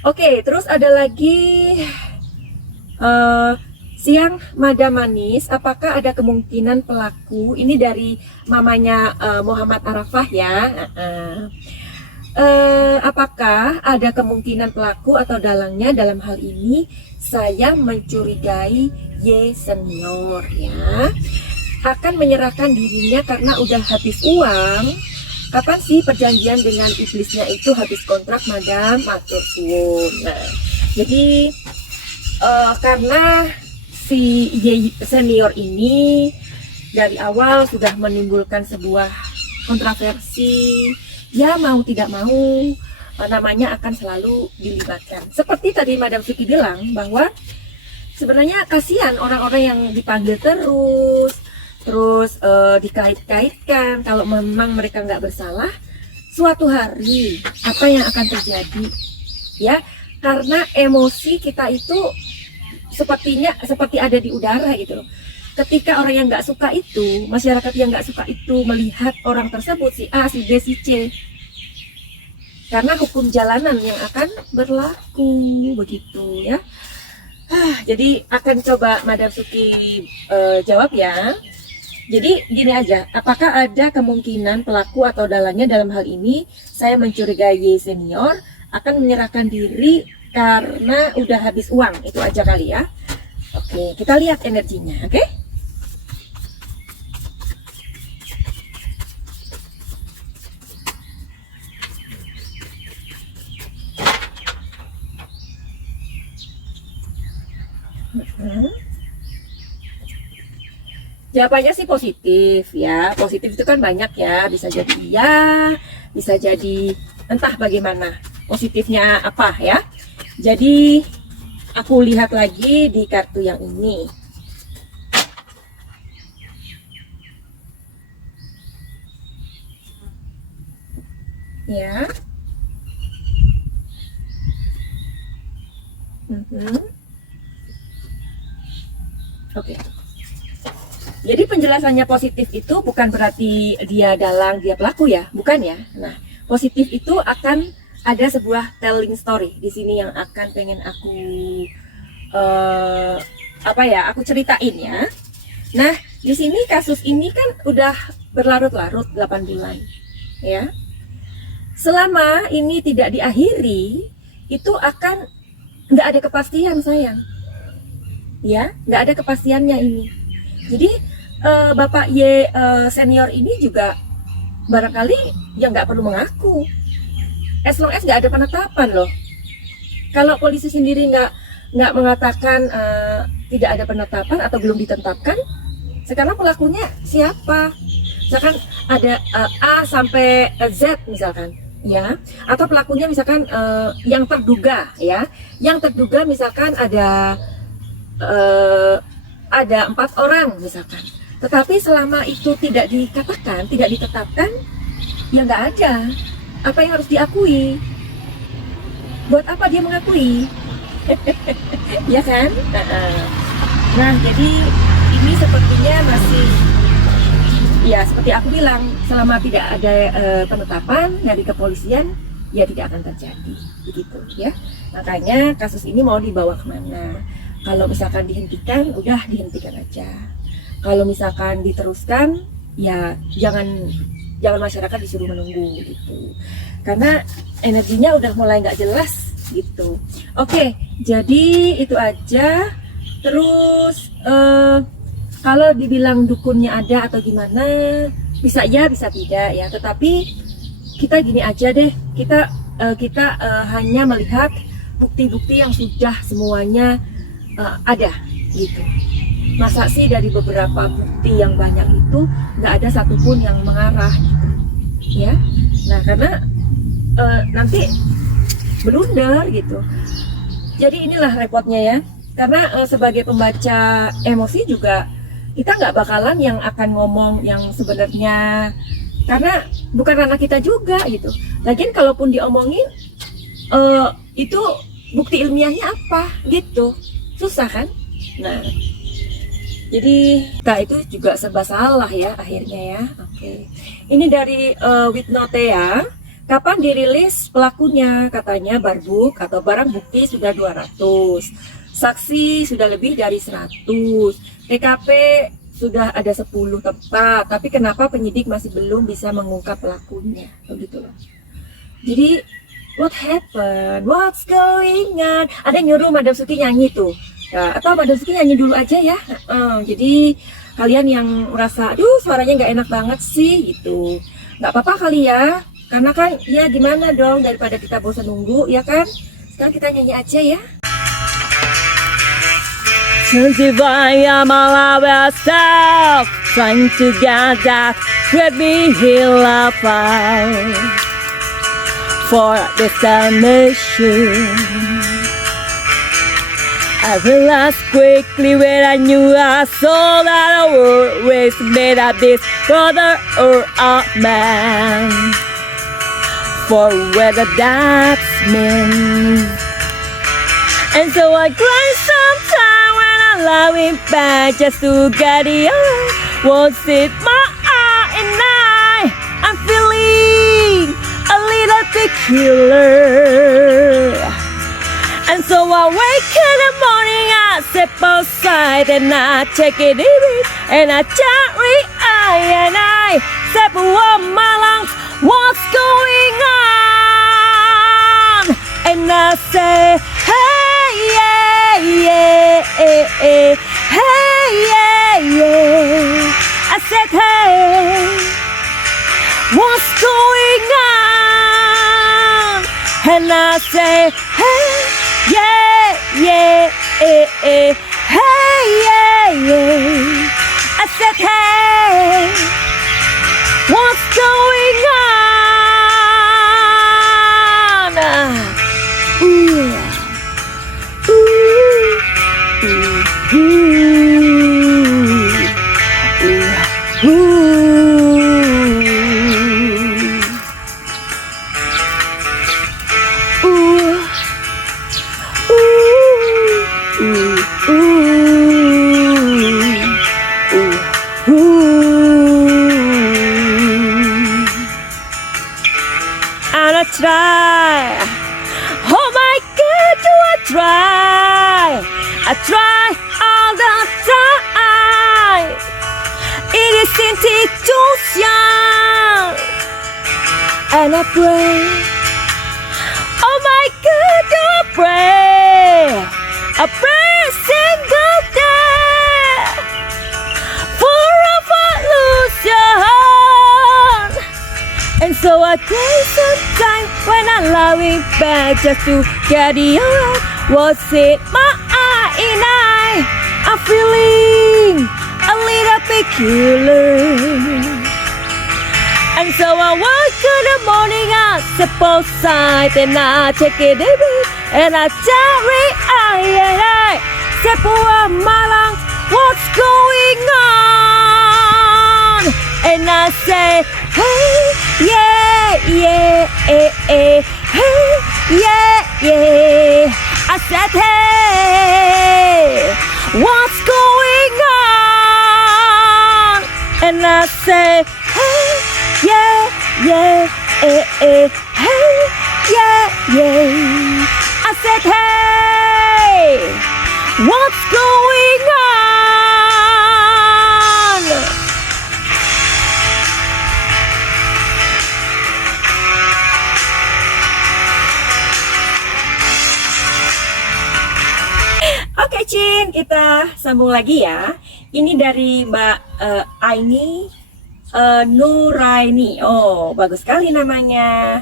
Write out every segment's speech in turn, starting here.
Oke, terus ada lagi eh, siang Madam Manis, apakah ada kemungkinan pelaku ini dari mamanya Muhammad Arafah ya? Apakah ada kemungkinan pelaku atau dalangnya dalam hal ini saya mencurigai Y senior ya akan menyerahkan dirinya karena udah habis uang. Kapan sih perjanjian dengan iblisnya itu habis kontrak Madam? Matur suwun. Nah, jadi karena si Y senior ini dari awal sudah menimbulkan sebuah kontroversi, ya mau tidak mau namanya akan selalu dilibatkan. Seperti tadi Madam Vicky bilang bahwa sebenarnya kasihan orang-orang yang dipanggil terus dikait-kaitkan. Kalau memang mereka nggak bersalah, suatu hari apa yang akan terjadi ya, karena emosi kita itu seperti ada di udara gitu loh. Ketika orang yang nggak suka itu, masyarakat yang nggak suka itu melihat orang tersebut, si A, si B, si C, karena hukum jalanan yang akan berlaku begitu ya. Jadi akan coba Madam Suki jawab ya. Jadi gini aja, apakah ada kemungkinan pelaku atau dalangnya dalam hal ini saya mencurigai Y senior akan menyerahkan diri karena udah habis uang, itu aja kali ya. Oke, kita lihat energinya, oke? Jawabannya sih positif ya. Positif itu kan banyak ya, bisa jadi iya, bisa jadi entah bagaimana. Positifnya apa ya? Jadi aku lihat lagi di kartu yang ini. Ya. Oke. Jadi penjelasannya positif itu bukan berarti dia dalang, dia pelaku ya, bukan ya. Nah, positif itu akan ada sebuah telling story di sini yang akan pengen aku aku ceritain ya. Nah, di sini kasus ini kan udah berlarut-larut 8 bulan ya. Selama ini tidak diakhiri, itu akan nggak ada kepastian sayang. Ya, nggak ada kepastiannya ini. Jadi Bapak Y senior ini juga barangkali ya nggak perlu mengaku, as long as nggak ada penetapan loh. Kalau polisi sendiri nggak mengatakan tidak ada penetapan atau belum ditetapkan, sekarang pelakunya siapa? Misalkan ada A sampai Z misalkan, ya, atau pelakunya misalkan yang terduga ya, yang terduga misalkan ada 4 orang misalkan. Tetapi selama itu tidak dikatakan, tidak ditetapkan, ya nggak ada. Apa yang harus diakui? Buat apa dia mengakui? Ya kan? Nah, jadi ini sepertinya masih, ya seperti aku bilang, selama tidak ada penetapan dari kepolisian, ya tidak akan terjadi. Begitu ya. Makanya kasus ini mau dibawa kemana? Kalau misalkan dihentikan, udah dihentikan aja. Kalau misalkan diteruskan, ya jangan masyarakat disuruh menunggu gitu. Karena energinya udah mulai nggak jelas gitu. Oke, jadi itu aja. Terus kalau dibilang dukunnya ada atau gimana, bisa ya, bisa tidak ya. Tetapi kita gini aja deh, kita hanya melihat bukti-bukti yang sudah semuanya ada gitu. Masa sih dari beberapa bukti yang banyak itu nggak ada satupun yang mengarah gitu ya. Nah, karena nanti blunder gitu. Jadi inilah repotnya ya, karena sebagai pembaca emosi juga kita nggak bakalan yang akan ngomong yang sebenarnya, karena bukan ranah kita juga gitu. Lagian kalaupun diomongin itu bukti ilmiahnya apa gitu, susah kan. Nah, jadi kita itu juga serba salah ya akhirnya ya. Oke. Ini dari Witnote ya. Kapan dirilis pelakunya? Katanya barbuk atau barang bukti sudah 200, saksi sudah lebih dari 100, TKP sudah ada 10 tempat, tapi kenapa penyidik masih belum bisa mengungkap pelakunya? Begitu loh. Jadi what happened? What's going on? Ada yang nyuruh Madam Suki nyanyi tuh. Ya, atau Madam Suki nyanyi dulu aja ya. Jadi kalian yang merasa, aduh suaranya nggak enak banget sih gitu, nggak apa-apa kali ya. Karena kan ya gimana dong, daripada kita bosan nunggu ya kan. Sekarang kita nyanyi aja ya. Justify my love yourself, trying to get that great big hill of fire for destination. I realized quickly when I knew I saw that the world was made of this brother or a man. For whether that's meant. And so I cry sometimes when I love him back just to get it out. Was it my eye and I'm feeling a little peculiar. And so I wake in the morning, I step outside and I check it in and I cherry eye and I step warm my lungs. What's going on? And I say, hey, yeah, yeah, yeah, yeah. Hey, yeah, yeah. I said, hey, what's going on? And I say, hey, yeah, yeah, yeah, yeah. Hey, yeah, yeah. I said, hey, what's going on? Ooh, ooh, ooh, ooh, and I try. Oh my God, do I try? I try all the time. It is institution, and I pray. Oh my God, do I pray? I pray single day for revolution. And so I cry sometimes when I love it back just to get it alright. Was it my eye and I'm feeling a little peculiar. And so I woke in the morning, I step outside and I check it in and I cherry eye and I step around my lungs. What's going on? And I say, hey, yeah, yeah, yeah, yeah. Hey, yeah, yeah. I said, hey, what's going on? And I say, hey, yeah, yeah, yeah, yeah. Hey, yeah, yeah. I said, hey, what's going on? Oke Cin, kita sambung lagi ya. Ini dari Mbak Aini Nuraini. Oh, bagus sekali namanya.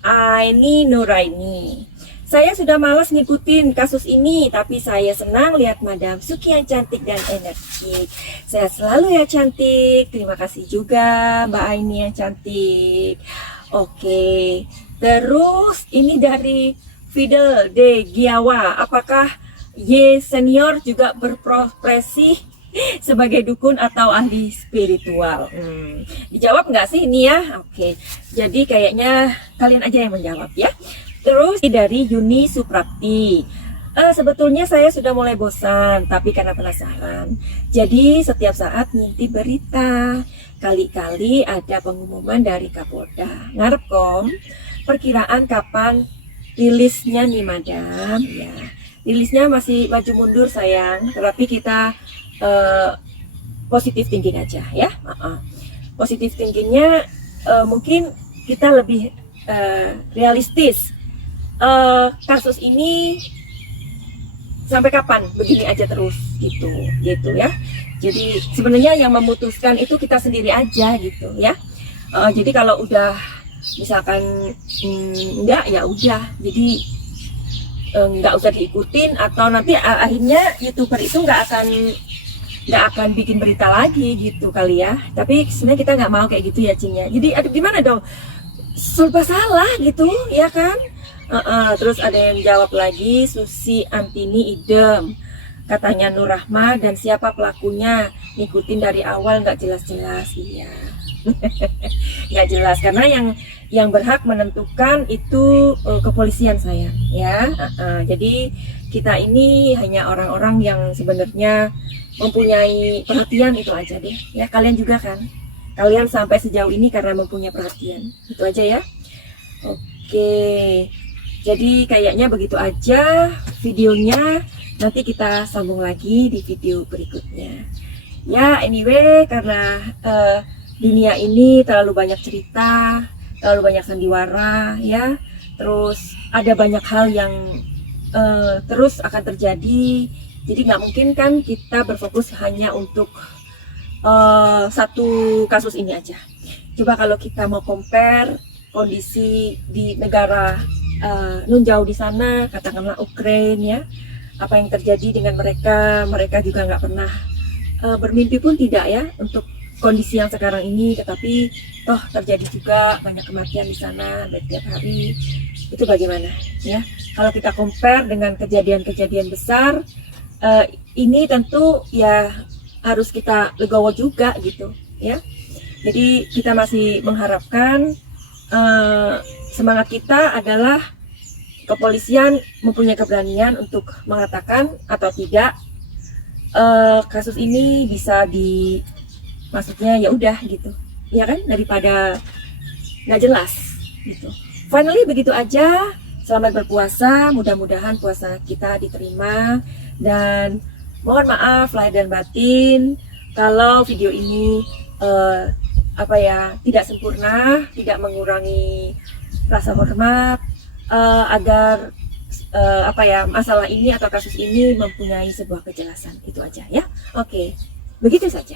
Aini Nuraini. Saya sudah malas ngikutin kasus ini, tapi saya senang lihat Madam Suki yang cantik dan energik. Saya selalu ya cantik. Terima kasih juga Mbak Aini yang cantik. Oke, terus ini dari Fidel de Giawa. Apakah Y senior juga berprofesi sebagai dukun atau ahli spiritual? Dijawab nggak sih ini ya? Oke, jadi kayaknya kalian aja yang menjawab ya. Terus dari Yuni Suprapti, Sebetulnya saya sudah mulai bosan, tapi karena penasaran. Jadi setiap saat ngintip berita. Kali-kali ada pengumuman dari Kapolda. Ngarep kom, perkiraan kapan rilisnya nih madam? Ya, rilisnya masih maju mundur sayang. Tetapi kita positif thinking aja ya. Positif thinkingnya mungkin kita lebih realistis. Kasus ini sampai kapan begini aja terus gitu ya. Jadi sebenarnya yang memutuskan itu kita sendiri aja gitu ya. Jadi kalau udah misalkan enggak ya udah, jadi nggak usah diikutin, atau nanti akhirnya YouTuber itu nggak akan bikin berita lagi gitu kali ya. Tapi sebenarnya kita nggak mau kayak gitu ya Cing ya. Jadi aduh gimana dong, serba salah gitu ya kan. Terus ada yang jawab lagi, Susi Antini idem, katanya Nur Rahma, dan siapa pelakunya, ngikutin dari awal nggak jelas-jelas. Iya. Nggak jelas karena yang berhak menentukan itu kepolisian sayang ya. Jadi kita ini hanya orang-orang yang sebenarnya mempunyai perhatian, itu aja deh ya. Kalian juga kan, kalian sampai sejauh ini karena mempunyai perhatian, itu aja ya. Oke, jadi kayaknya begitu aja videonya. Nanti kita sambung lagi di video berikutnya ya. Anyway, karena dunia ini terlalu banyak cerita, terlalu banyak sandiwara ya, terus ada banyak hal yang terus akan terjadi. Jadi nggak mungkin kan kita berfokus hanya untuk satu kasus ini aja. Coba kalau kita mau compare kondisi di negara nun jauh di sana, katakanlah Ukraina ya, apa yang terjadi dengan mereka juga nggak pernah bermimpi pun tidak ya untuk kondisi yang sekarang ini, tetapi toh terjadi juga banyak kematian di sana setiap hari. Itu bagaimana ya kalau kita compare dengan kejadian-kejadian besar, ini tentu ya harus kita legowo juga gitu ya. Jadi kita masih mengharapkan, semangat kita adalah kepolisian mempunyai keberanian untuk mengatakan atau tidak kasus ini bisa maksudnya ya udah gitu ya kan, daripada nggak jelas gitu. Finally begitu aja. Selamat berpuasa, mudah-mudahan puasa kita diterima, dan mohon maaf lahir dan batin kalau video ini tidak sempurna, tidak mengurangi rasa hormat, agar masalah ini atau kasus ini mempunyai sebuah kejelasan. Itu aja ya. Oke, begitu saja.